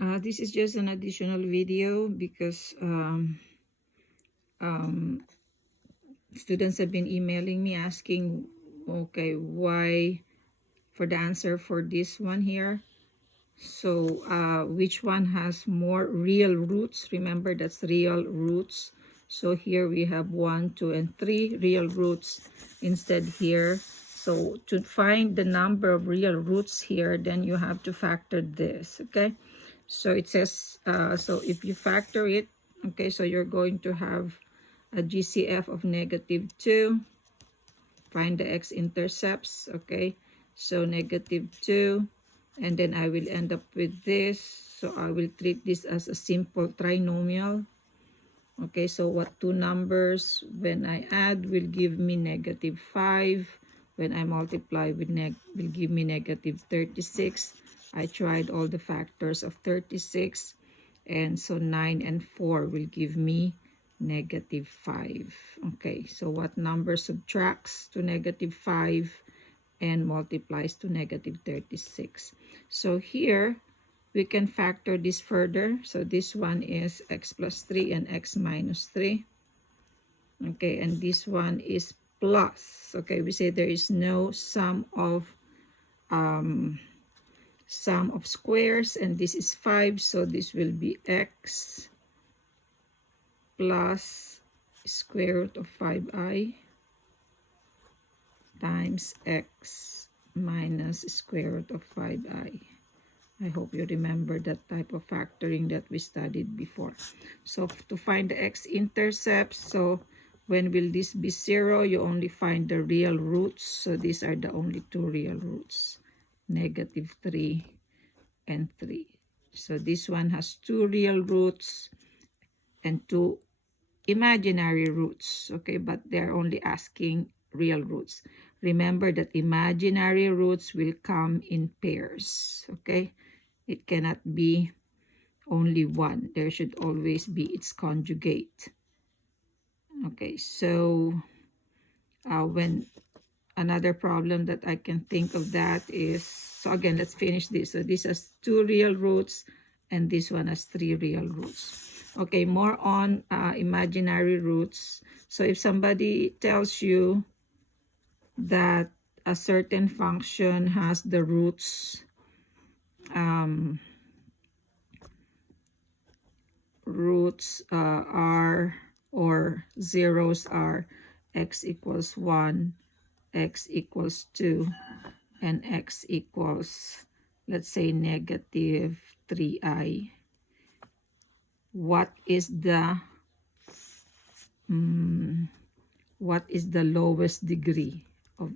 This is just an additional video because students have been emailing me asking, okay, why for the answer for this one here. So which one has more real roots? Remember, that's real roots. So here we have 1, 2, and 3 real roots instead here. So to find the number of real roots here, then you have to factor this, okay? So it says, so if you factor it, okay, so you're going to have a GCF of -2. Find the x-intercepts, okay? So -2, and then I will end up with this. So I will treat this as a simple trinomial. Okay, so what two numbers when I add will give me -5. When I multiply with will give me -36. I tried all the factors of 36. And so 9 and 4 will give me -5. Okay, so what number subtracts to -5 and multiplies to -36? So here, we can factor this further. So this one is x plus 3 and x minus 3. Okay, and this one is plus. Okay, we say there is no sum of squares, and this is 5. So this will be x plus square root of 5i times x minus square root of 5i. I hope you remember that type of factoring that we studied before. So to find the x-intercepts, so when will this be 0? You only find the real roots. So these are the only two real roots, -3 and 3. So this one has two real roots and two imaginary roots, okay, but they're only asking real roots. Remember that imaginary roots will come in pairs, okay? It cannot be only one. There should always be its conjugate. Okay, so when another problem that I can think of that is, so again, let's finish this. So this has two real roots and this one has three real roots. Okay, more on imaginary roots. So if somebody tells you that a certain function has the roots are, or zeros are x equals 1, x equals 2, and x equals, let's say, -3i. What is the lowest degree of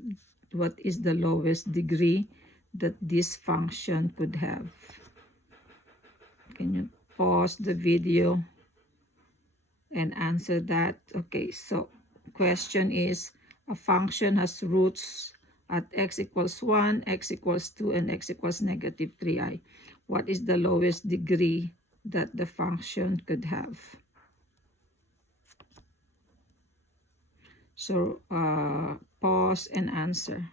that this function could have? Can you pause the video and answer that? Okay, so question is, a function has roots at x equals 1, x equals 2, and x equals -3i. What is the lowest degree that the function could have? So pause and answer.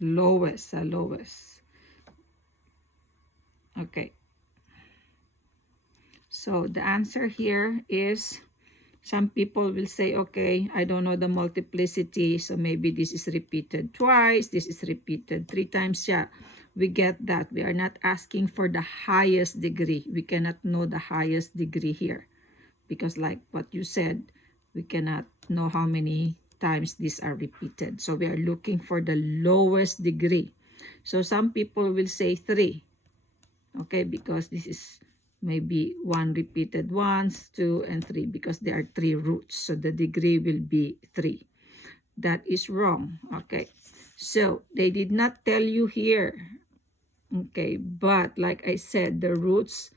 Lowest. Okay. So the answer here is, some people will say, okay, I don't know the multiplicity, so maybe this is repeated twice, this is repeated 3 times. Yeah, we get that. We are not asking for the highest degree. We cannot know the highest degree here because, like what you said, we cannot know how many times these are repeated. So we are looking for the lowest degree. So some people will say 3, okay, because this is maybe 1 repeated once, 2, and 3, because there are 3 roots. So the degree will be 3. That is wrong. Okay. So they did not tell you here. Okay. But like I said, the roots,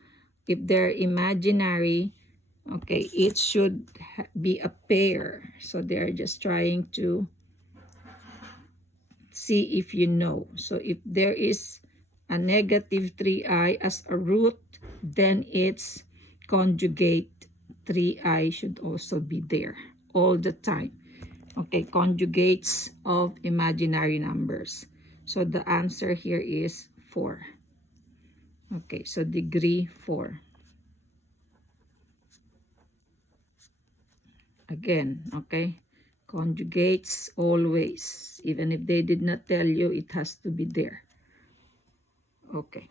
if they're imaginary, okay, it should be a pair. So they're just trying to see if you know. So if there is a -3i as a root, then its conjugate 3i should also be there all the time. Okay, conjugates of imaginary numbers. So the answer here is 4. Okay, so degree 4. Again, okay? Conjugates always. Even if they did not tell you, it has to be there. Okay.